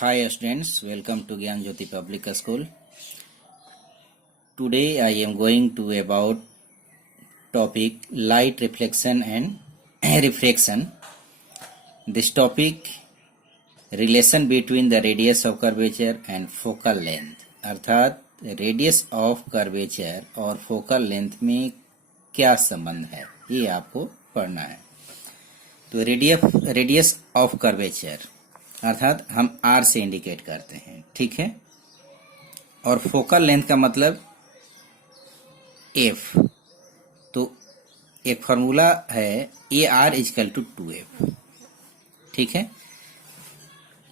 Hi students, welcome to Gyan Jyoti Public School. Today I am going to about topic light reflection and refraction. This topic relation between the radius of curvature and focal length. अर्थात radius of curvature और focal length में क्या संबंध है, ये आपको पढ़ना है। तो रेडियस ऑफ कर्वेचर अर्थात हम आर से इंडिकेट करते हैं, ठीक है। और फोकल लेंथ का मतलब एफ। तो एक फॉर्मूला है A R equal to 2F, ठीक है।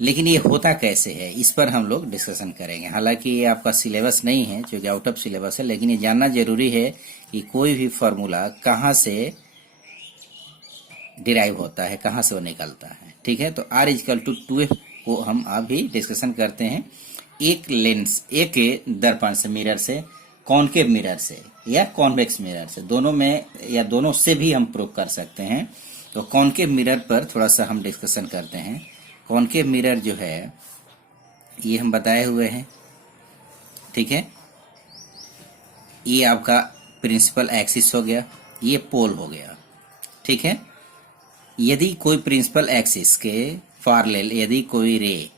लेकिन ये होता कैसे है, इस पर हम लोग डिस्कशन करेंगे। हालांकि ये आपका सिलेबस नहीं है, जो कि आउट ऑफ सिलेबस है, लेकिन ये जानना जरूरी है कि कोई भी फॉर्मूला कहाँ से डिराइव होता है, कहाँ से वो निकलता है, ठीक है। तो आर इजकल टू 2F को हम अभी डिस्कशन करते हैं। एक लेंस, एक दर्पण से, मिरर से, कॉनकेव मिरर से या कॉन्वेक्स मिरर से, दोनों में या दोनों से भी हम प्रूव कर सकते हैं। तो कॉनकेव मिरर पर थोड़ा सा हम डिस्कशन करते हैं। कॉनकेव मिरर जो है ये हम बताए हुए हैं, ठीक है। ये आपका प्रिंसिपल एक्सिस हो गया, ये पोल हो गया, ठीक है। यदि कोई प्रिंसिपल एक्सिस के पैरेलल यदि कोई रे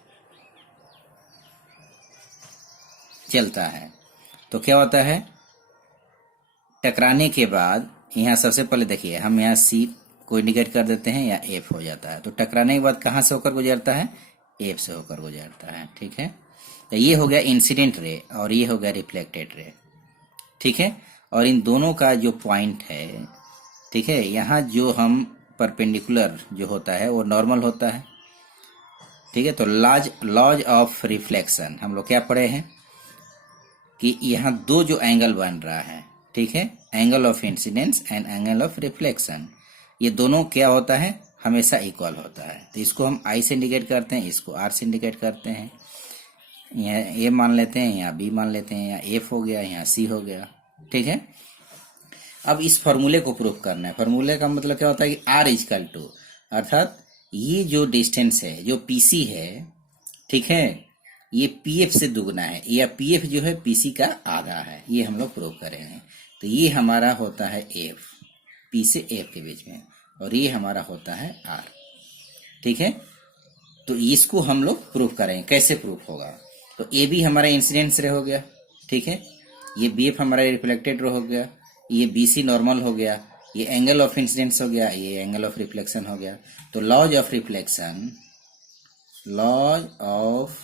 चलता है तो क्या होता है, टकराने के बाद यहाँ सबसे पहले देखिए, हम यहाँ सी को इंडिकेट कर देते हैं या एफ हो जाता है। तो टकराने के बाद कहाँ से होकर गुजरता है, एफ से होकर गुजरता है, ठीक है। तो ये हो गया इंसिडेंट रे और ये हो गया रिफ्लेक्टेड रे, ठीक है। और इन दोनों का जो पॉइंट है, ठीक है, यहाँ जो हम परपेंडिकुलर जो होता है वो नॉर्मल होता है, ठीक है। तो लॉज ऑफ रिफ्लेक्शन हम लोग क्या पढ़े हैं कि यहाँ दो जो एंगल बन रहा है, ठीक है, angle of incidence and angle of reflection, ये दोनों क्या होता है, हमेशा इक्वल होता है। तो इसको हम आई से इंडिकेट करते हैं, इसको आर से इंडिकेट करते हैं। यहाँ ए मान लेते हैं, यहाँ बी मान लेते हैं, यहाँ एफ हो गया, यहाँ सी हो गया, ठीक है। अब इस फॉर्मूले को प्रूफ करना है। फॉर्मूले का मतलब क्या होता है कि आर इजकल टू, अर्थात ये जो डिस्टेंस है, जो पीसी है, ठीक है, ये पीएफ से दुगना है, या पीएफ जो है पीसी का आधा है, ये हम लोग प्रूव करेंगे। तो ये हमारा होता है एफ, पी से एफ के बीच में, और ये हमारा होता है आर, ठीक है। तो इसको हम लोग प्रूफ करेंगे। कैसे प्रूफ होगा, तो ए बी हमारा इंसिडेंस रे हो गया, ठीक है, ये बी एफ हमारा रिफ्लेक्टेड रे हो गया, ये बी सी नॉर्मल हो गया, ये एंगल ऑफ इंसिडेंस हो गया, ये एंगल ऑफ रिफ्लेक्शन हो गया। तो laws of reflection, laws of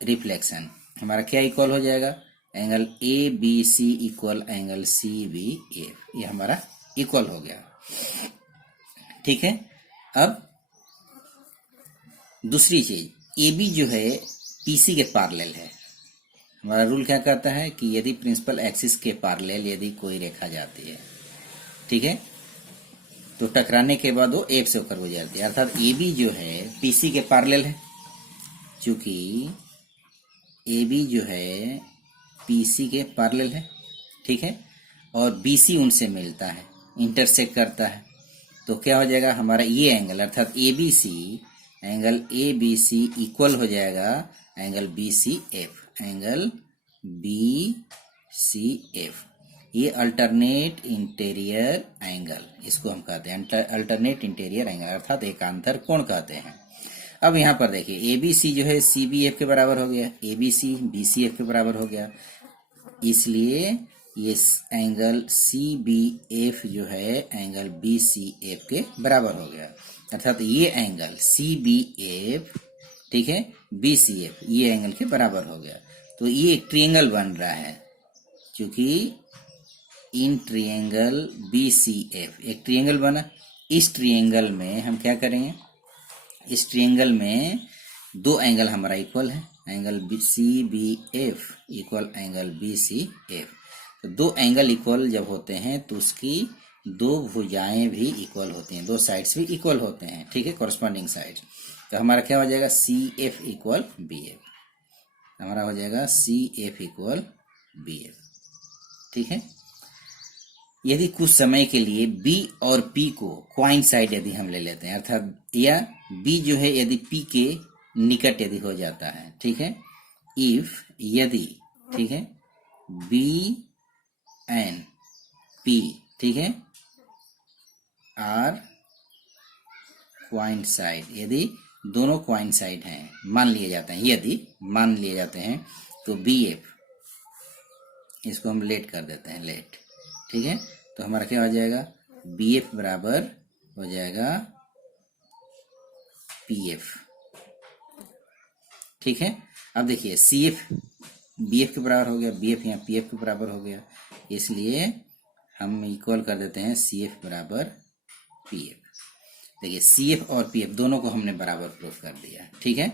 reflection हमारा क्या इक्वल हो जाएगा, angle A B C equal angle C B F, ये हमारा इक्वल हो गया, ठीक है। अब दूसरी चीज, ए बी जो है पीसी के पैरेलल है। हमारा रूल क्या कहता है कि यदि प्रिंसिपल एक्सिस के पैरेलल यदि कोई रेखा जाती है, ठीक है, तो टकराने के बाद वो एफ से होकर गुजरती है। अर्थात ए बी जो है पीसी के पैरेलल है, चूंकि ए बी जो है पीसी के पैरेलल है, ठीक है, और बीसी उनसे मिलता है, इंटरसेक्ट करता है। तो क्या हो जाएगा, हमारा ये एंगल अर्थात A B C, angle A B C equal हो जाएगा angle B C F, angle B C F. ये अल्टरनेट इंटीरियर एंगल, इसको हम कहते हैं अल्टरनेट इंटीरियर एंगल, अर्थात एकांतर कोण कहते हैं। अब यहाँ पर देखिए, ए बी सी जो है सी बी एफ के बराबर हो गया, A B C B C F के बराबर हो गया, इसलिए ये एंगल सी बी एफ जो है एंगल बी सी एफ के बराबर हो गया। अर्थात ये एंगल सी बी एफ, ठीक है, बी सी एफ, ये एंगल के बराबर हो गया। तो ये एक ट्रायंगल बन रहा है, क्योंकि in triangle B C F एक ट्रायंगल बना। इस ट्रायंगल में हम क्या करेंगे, इस ट्रायंगल में दो एंगल हमारा इक्वल है, angle C B F equal angle B C F. तो दो एंगल इक्वल जब होते हैं तो उसकी दो भुजाएं भी इक्वल होती हैं, दो साइड्स भी इक्वल होते हैं, ठीक है, कॉरस्पॉन्डिंग साइड्स। तो हमारा क्या हो जाएगा, C F equal B F, हमारा हो जाएगा C F equal B F, ठीक है। यदि कुछ समय के लिए बी और पी को कोइंसाइड यदि हम ले लेते हैं, अर्थात या बी जो है यदि पी के निकट यदि हो जाता है, ठीक है, इफ यदि, ठीक है, बी एंड पी, ठीक है, आर कोइंसाइड, यदि दोनों कोइंसाइड हैं, मान लिए जाते हैं, यदि मान लिए जाते हैं, तो बी एफ, इसको हम लेट कर देते हैं, लेट, ठीक है, तो हमारा क्या हो जाएगा, बी एफ बराबर हो जाएगा पी एफ, ठीक है। अब देखिए सी एफ बी एफ के बराबर हो गया, बी एफ यहाँ पी एफ के बराबर हो गया, इसलिए हम इक्वल कर देते हैं सी एफ बराबर पी एफ। देखिए सी एफ और पी एफ दोनों को हमने बराबर प्रूफ कर दिया, ठीक है।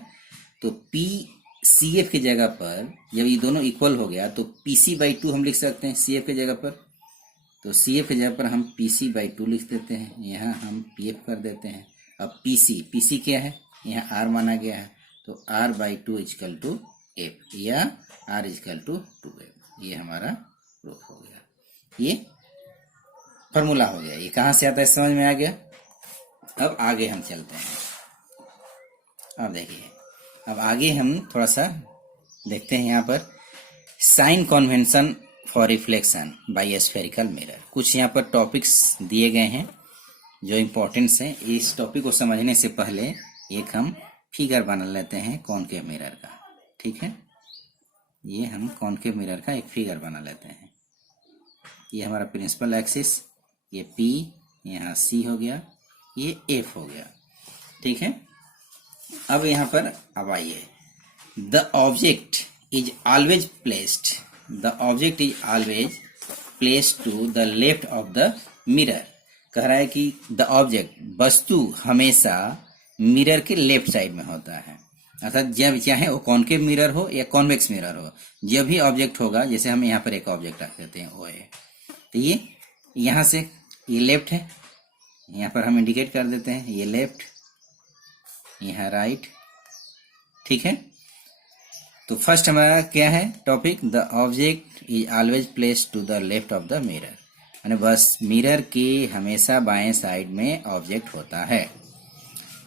तो पी सी एफ की जगह पर जब ये दोनों इक्वल हो गया तो पी सी बाई टू हम लिख सकते हैं सी एफ की जगह पर, तो सी एफ की जगह पर हम पी सी बाई टू लिख देते हैं, यहाँ हम पी एफ कर देते हैं। अब पी सी क्या है, यहाँ आर माना गया है, तो R by two equal to F या आर इजकल टू एफ, ये हमारा प्रूफ हो गया, ये फॉर्मूला हो गया। ये कहाँ से आता है समझ में आ गया। अब आगे हम चलते हैं। अब देखिए अब आगे हम थोड़ा सा देखते हैं, यहाँ पर sign convention for reflection by spherical mirror. कुछ यहाँ पर टॉपिक्स दिए गए हैं जो इम्पोर्टेंट्स हैं। इस टॉपिक को समझने से पहले एक हम फिगर बना लेते हैं कॉनकेव मिरर का, ठीक है। ये हम कॉनकेव मिरर का एक फिगर बना लेते हैं। ये हमारा प्रिंसिपल एक्सिस, ये P, यहाँ C हो गया, ये F हो गया, ठीक है। अब यहाँ पर अब आइए, the object is always placed, the object is always placed to the left of the mirror. कह रहा है कि द ऑब्जेक्ट, वस्तु हमेशा मिरर के लेफ्ट साइड में होता है, अर्थात जब चाहे वो कॉनकेव मिरर हो या कॉन्वेक्स मिरर हो, जब भी ऑब्जेक्ट होगा, जैसे हम यहाँ पर एक ऑब्जेक्ट रख देते हैं वो है, तो ये यहाँ से ये लेफ्ट है, यहाँ पर हम इंडिकेट कर देते हैं ये लेफ्ट, यहाँ राइट, ठीक है। तो फर्स्ट हमारा क्या है topic, the object is always placed to the left of the mirror, यानी बस मिरर के हमेशा बाएं साइड में ऑब्जेक्ट होता है।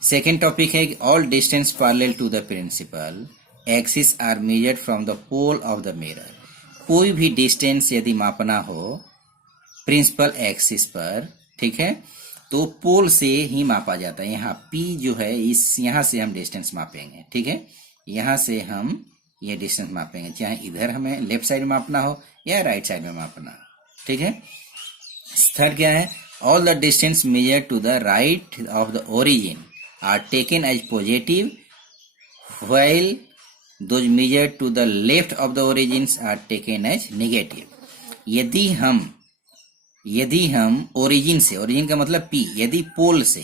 सेकेंड टॉपिक है all distance parallel to the principal axis are measured from the pole of the mirror. कोई भी डिस्टेंस यदि मापना हो प्रिंसिपल एक्सिस पर, ठीक है, तो पोल से ही मापा जाता है। यहाँ P जो है इस यहाँ से हम डिस्टेंस मापेंगे, ठीक है, यहाँ से हम ये डिस्टेंस मापेंगे, चाहे इधर हमें लेफ्ट साइड में मापना हो या राइट साइड में मापना हो, ठीक है। थर्ड क्या है, all the distance measure to the right of the origin are taken as positive while those measure to the left of the origins are taken as negative. यदि हम ओरिजिन से, ओरिजिन का मतलब P, यदि पोल से,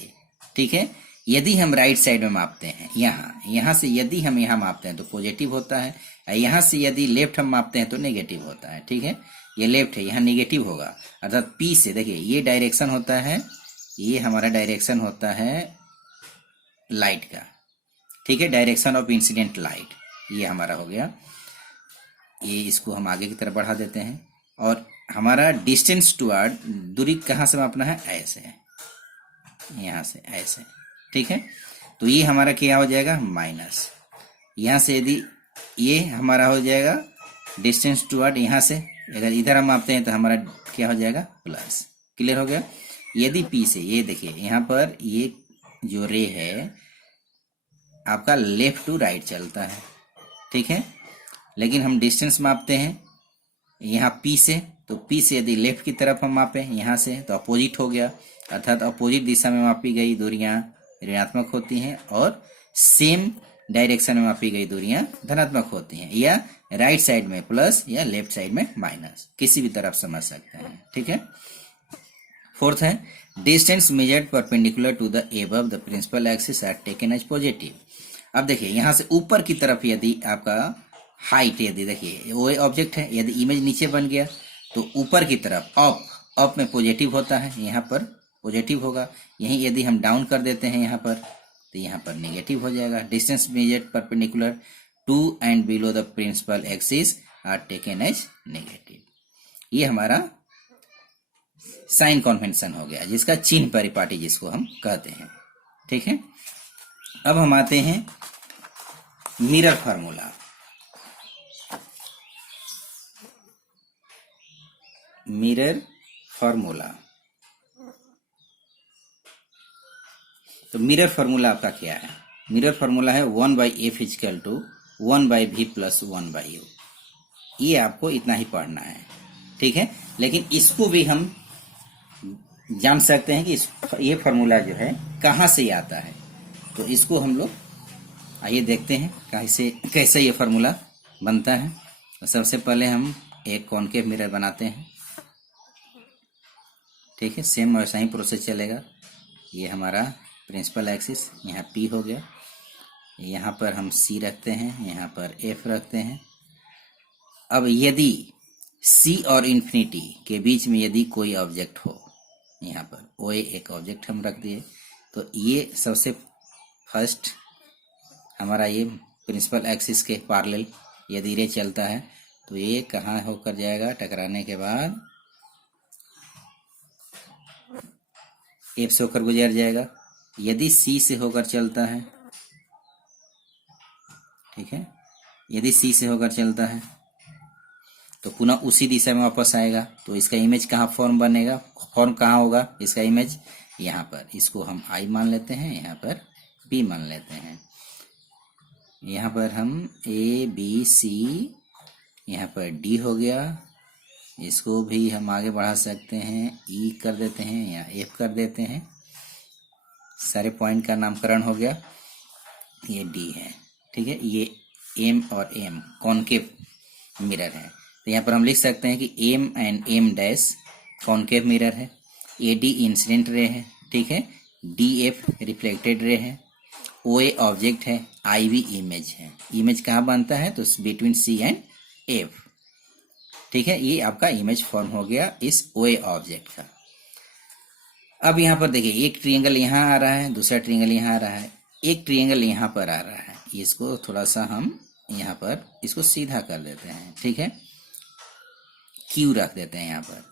ठीक है, यदि हम राइट साइड में मापते हैं, यहाँ से यदि हम यहाँ मापते हैं तो पॉजिटिव होता है, यहाँ से यदि लेफ्ट हम मापते हैं तो नेगेटिव होता है, ठीक है। ये लेफ्ट है, यहाँ नेगेटिव होगा, अर्थात P से देखिए ये डायरेक्शन होता है, ये हमारा डायरेक्शन होता है लाइट का, ठीक है, डायरेक्शन ऑफ इंसिडेंट लाइट, ये हमारा हो गया। ये इसको हम आगे की तरफ बढ़ा देते हैं और हमारा डिस्टेंस टुवर्ड, दूरी कहाँ से मापना है, ऐसे, यहाँ से ऐसे, ठीक है। तो ये हमारा क्या हो जाएगा माइनस, यहाँ से यदि ये हमारा हो जाएगा डिस्टेंस टुवर्ड, यहाँ से अगर इधर हम मापते हैं तो हमारा क्या हो जाएगा प्लस। क्लियर हो गया। यदि P से, ये देखिए यहाँ पर ये जो रे है आपका लेफ्ट टू राइट चलता है, ठीक है, लेकिन हम डिस्टेंस मापते हैं यहाँ P से, तो P से यदि लेफ्ट की तरफ हम मापें यहाँ से तो अपोजिट हो गया, अर्थात अपोजिट दिशा में मापी गई दूरियां ऋणात्मक होती हैं और सेम डायरेक्शन में मापी गई दूरियां धनात्मक होती हैं, या राइट साइड में प्लस या लेफ्ट साइड में माइनस, किसी भी तरफ समझ सकते हैं, ठीक है। फोर्थ है distance measured perpendicular to the above the principal axis are taken as positive. अब देखिए यहाँ से ऊपर की तरफ यदि आपका हाइट, यदि देखिए वो ऑब्जेक्ट है, यदि इमेज नीचे बन गया तो ऊपर की तरफ अप में पॉजिटिव होता है, यहाँ पर पॉजिटिव होगा, यहीं यदि हम डाउन कर देते हैं यहाँ पर तो यहाँ पर नेगेटिव हो जाएगा। Distance measured perpendicular to and below the principal axis are taken as negative. ये हमारा साइन कन्वेंशन हो गया, जिसका चिन्ह परिपाटी जिसको हम कहते हैं। ठीक है, अब हम आते हैं मिरर फार्मूला। मिरर फार्मूला, तो मिरर फार्मूला आपका क्या है? मिरर फार्मूला है 1/f equal to 1/v plus 1/u। ये आपको इतना ही पढ़ना है। ठीक है, लेकिन इसको भी हम जान सकते हैं कि ये फार्मूला जो है कहाँ से आता है। तो इसको हम लोग आइए देखते हैं कैसे ये फार्मूला बनता है। तो सबसे पहले हम एक कॉनकेव मिरर बनाते हैं। ठीक है, सेम वैसा ही प्रोसेस चलेगा। ये हमारा प्रिंसिपल एक्सिस यहाँ P हो गया, यहाँ पर हम C रखते हैं, यहाँ पर F रखते हैं। अब यदि C और इन्फिनिटी के बीच में यदि कोई ऑब्जेक्ट हो, यहाँ पर OA एक ऑब्जेक्ट हम रख दिए, तो ये सबसे फर्स्ट हमारा ये प्रिंसिपल एक्सिस के पैरेलल यदि रे चलता है तो ये कहाँ होकर जाएगा? टकराने के बाद F से होकर गुजर जाएगा। यदि C से होकर चलता है, ठीक है, यदि C से होकर चलता है तो पुनः उसी दिशा में वापस आएगा। तो इसका इमेज कहाँ फॉर्म बनेगा? फॉर्म कहाँ होगा इसका इमेज? यहाँ पर। इसको हम I मान लेते हैं, यहाँ पर B मान लेते हैं। यहाँ पर हम A B C, यहाँ पर D हो गया। इसको भी हम आगे बढ़ा सकते हैं, E कर देते हैं या F कर देते हैं। सारे पॉइंट का नामकरण हो गया। ये D है, ठीक है। ये M और M कॉनकेव मिरर है। तो यहाँ पर हम लिख सकते हैं कि M and M dash concave mirror है। AD इंसिडेंट रे है, ठीक है। DF रिफ्लेक्टेड रे है। OA ऑब्जेक्ट है। IV इमेज है। इमेज कहाँ बनता है? तो बिटवीन C एंड F, ठीक है। ये आपका इमेज फॉर्म हो गया इस OA ऑब्जेक्ट का। अब यहाँ पर देखिए, एक ट्रायंगल यहाँ आ रहा है, दूसरा ट्रायंगल यहाँ आ रहा है, एक ट्रायंगल यहाँ पर आ रहा है। इसको थोड़ा सा हम यहाँ पर इसको सीधा कर देते हैं, ठीक है। Q रख देते हैं यहाँ पर।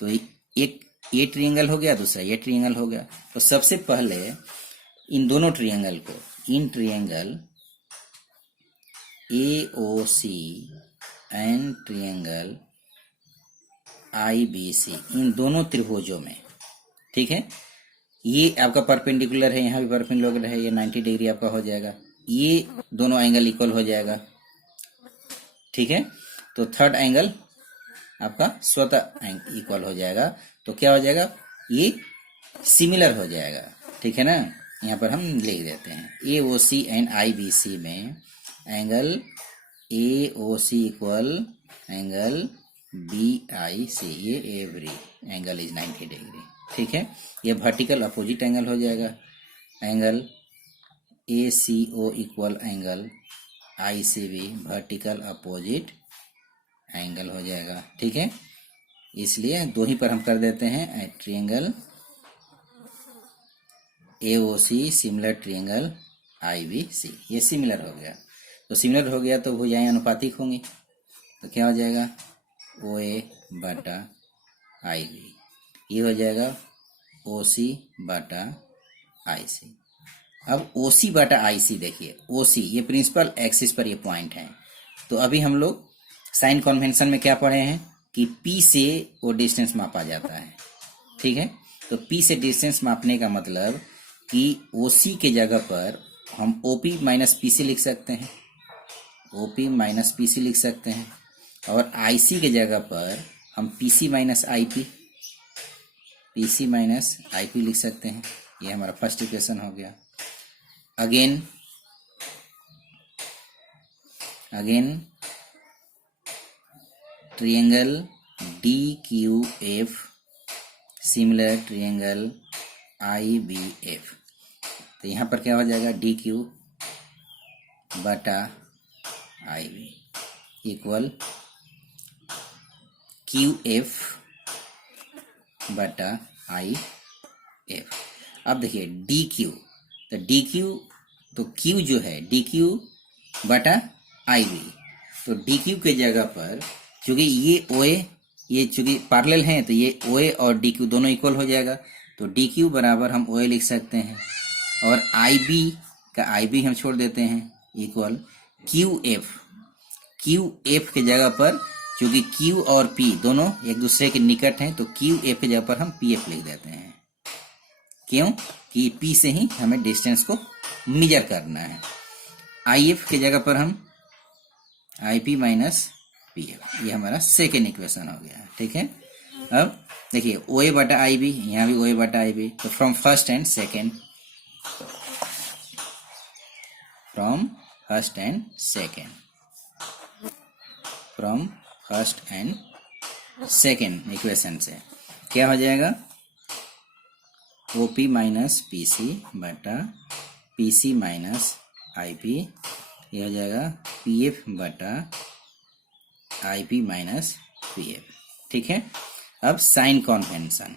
तो एक ये ट्रायंगल हो गया, दूसरा ये ट्रायंगल हो गया। तो सबसे पहले इन दोनों ट्रायंगल को, in triangle AOC and triangle IBC, इन दोनों त्रिभुजों में, ठीक है, ये आपका परपेंडिकुलर है, यहाँ भी परपेंडिकुलर है, ये 90 डिग्री आपका हो जाएगा। ये दोनों एंगल इक्वल हो जाएगा, ठीक है। तो थर्ड एंगल आपका स्वतः इक्वल हो जाएगा। तो क्या हो जाएगा? ये सिमिलर हो जाएगा, ठीक है ना। यहाँ पर हम लिख देते हैं AOC एंड IBC में angle AOC equal angle BIC, ये एवरी एंगल इज 90 डिग्री, ठीक है। ये वर्टिकल अपोजिट एंगल हो जाएगा। Angle ACO equal angle ICB, vertical opposite angle हो जाएगा, ठीक है। इसलिए दो ही पर हम कर देते हैं triangle AOC similar triangle IBC, ये सिमिलर हो गया। तो सिमिलर हो गया तो भुजाएं अनुपातिक होंगी। तो क्या हो जाएगा? OA बटा IB, ये हो जाएगा OC बटा IC। अब OC बटा IC देखिए, OC ये प्रिंसिपल एक्सिस पर ये पॉइंट है। तो अभी हम लोग साइन कन्वेंशन में क्या पढ़े हैं कि P से वो डिस्टेंस मापा जाता है, ठीक है। तो P से डिस्टेंस मापने का मतलब कि OC के जगह पर हम OP माइनस PC लिख सकते हैं, OP माइनस PC लिख सकते हैं। और IC के जगह पर हम PC minus IP, PC minus IP लिख सकते हैं। ये हमारा फर्स्ट इक्वेशन हो गया। Again triangle DQF similar triangle IBF। तो यहाँ पर क्या हो जाएगा? DQ बटा IB इक्वल QF बटा IF। अब देखिए DQ, तो DQ, तो Q जो है DQ बटा IB। तो DQ के जगह पर, क्योंकि ये OA ये चूंकि पैरेलल हैं तो ये ओ ए और डी क्यू दोनों इक्वल हो जाएगा, तो डी क्यू बराबर हम ओ ए लिख सकते हैं, और आई बी का आई बी हम छोड़ देते हैं equal Q F. Q F के जगह पर चूंकि क्यू और पी दोनों एक दूसरे के निकट हैं तो क्यू एफ के जगह पर हम पी एफ लिख देते हैं। क्यों कि पी से ही हमें डिस्टेंस को मेजर करना है। आई एफ की जगह पर हम आई पी माइनस पी एफ, ये हमारा सेकेंड इक्वेशन हो गया। ठीक है, अब देखिए ओ ए बटा आई बी, यहाँ भी ओ ए बटा आई बी, तो from first and second, from first and second, from first and second equation से क्या हो जाएगा, O P minus P C बटा P C minus I P, ये हो जाएगा पी एफ बटा I P minus P F. ठीक है, अब साइन कन्वेंशन,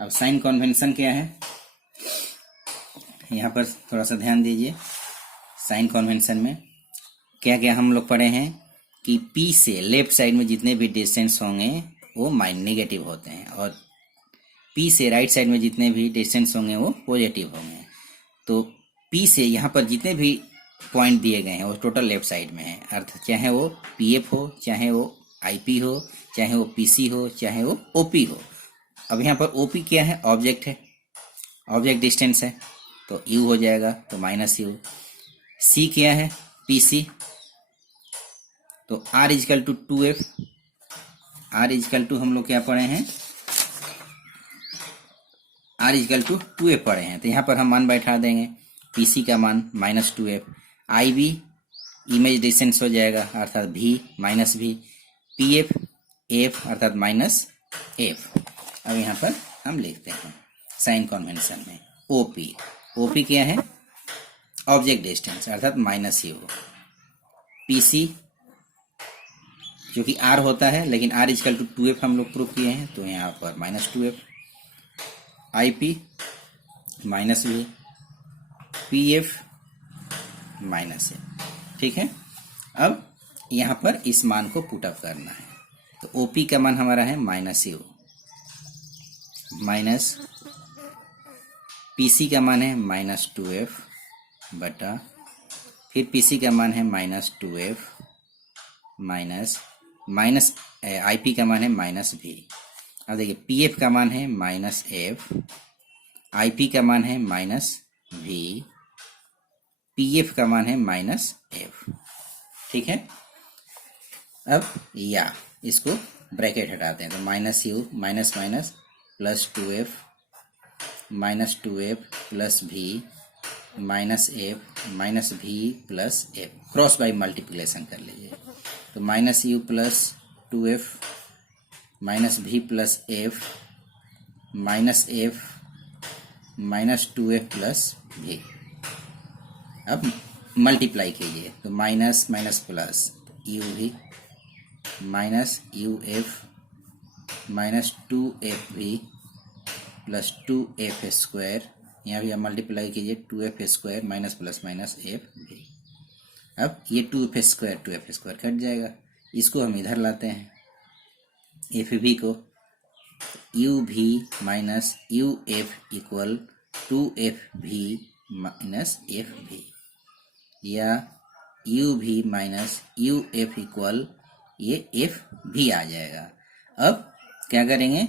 अब साइन कन्वेंशन क्या है, यहाँ पर थोड़ा सा ध्यान दीजिए। साइन कन्वेंशन में क्या क्या हम लोग पढ़े हैं कि P से लेफ्ट साइड में जितने भी डिस्टेंस होंगे वो नेगेटिव होते हैं, और P से राइट साइड में जितने भी डिस्टेंस होंगे वो पॉजिटिव होंगे। तो P से यहाँ पर जितने भी पॉइंट दिए गए हैं वो टोटल लेफ्ट साइड में है, अर्थ चाहे वो PF हो, चाहे वो IP हो, चाहे वो PC हो, चाहे वो OP हो। अब यहाँ पर OP क्या है, ऑब्जेक्ट है, ऑब्जेक्ट डिस्टेंस है, तो U हो जाएगा, तो माइनस U। C क्या है, PC, तो R equal to 2F, R equal to हम लोग क्या पढ़े हैं, R इजकल टू 2F पढ़े हैं, तो यहाँ पर हम मान बैठा देंगे, PC का मान minus 2F, IB image distance हो जाएगा अर्थात V minus V, PF F अर्थात माइनस F। अब यहाँ पर हम लिखते हैं साइन कन्वेंशन में OP, OP क्या है, ऑब्जेक्ट डिस्टेंस अर्थात माइनस U, PC जो कि R होता है लेकिन R इजकल टू 2F हम लोग प्रूव किए हैं, तो यहाँ पर minus 2F, IP minus V, PF minus F। ठीक है, अब यहाँ पर इस मान को पुटअप करना है, तो OP का मान हमारा है माइनस U, माइनस PC का मान है माइनस 2F बटा, फिर PC का मान है minus 2F minus minus IP का मान है माइनस V। अब देखिए PF का मान है माइनस F, IP का मान है माइनस V, PF का मान है माइनस F। ठीक है, अब या इसको ब्रैकेट हटाते हैं, तो minus U minus minus plus 2F minus 2F plus V minus F minus V plus F, cross by multiplication कर लीजिए, तो minus U plus 2F minus V plus F minus F minus 2F plus V। अब multiply कीजिए, तो minus minus plus UV minus UF minus 2FV plus 2F square, यहाँ भी आप multiply कीजिए 2F square minus plus minus FV। अब ये 2F square cut जाएगा, इसको हम इधर लाते हैं FV को, UV minus UF equal 2FV minus FV, या UV माइनस UF इक्वल ये FV आ जाएगा। अब क्या करेंगे,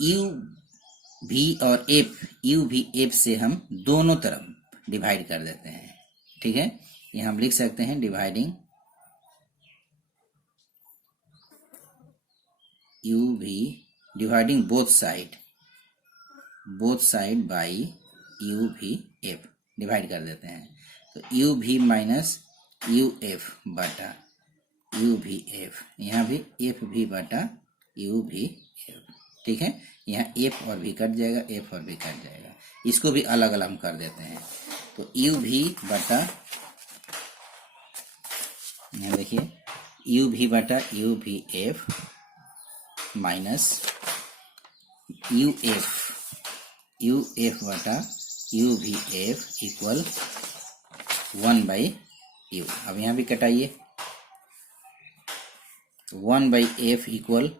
UV और F, UV F से हम दोनों तरफ डिवाइड कर देते हैं। ठीक है, ये हम लिख सकते हैं dividing UV dividing both side by UVF, divide कर देते हैं, तो UV माइनस UF बटा UVF, यहाँ भी FV बटा UVF। ठीक है, यहाँ F और V कट जाएगा, F और V कट जाएगा, इसको भी अलग अलग हम कर देते हैं, तो UV बटा, यहाँ देखिए UV बटा UVF माइनस UF बटा UVF इक्वल 1/u। अब यहाँ भी कटाइए, 1/f equal,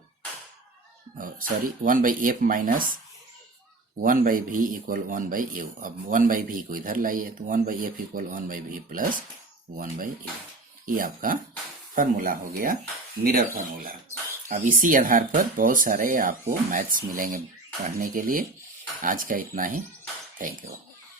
sorry 1/f minus 1/v equal 1/u। अब 1/v को इधर लाइए तो 1/f equal 1/v plus 1/u। ये आपका फार्मूला हो गया, मिरर फार्मूला। अब इसी आधार पर बहुत सारे आपको मैथ्स मिलेंगे पढ़ने के लिए। आज का इतना ही, थैंक यू।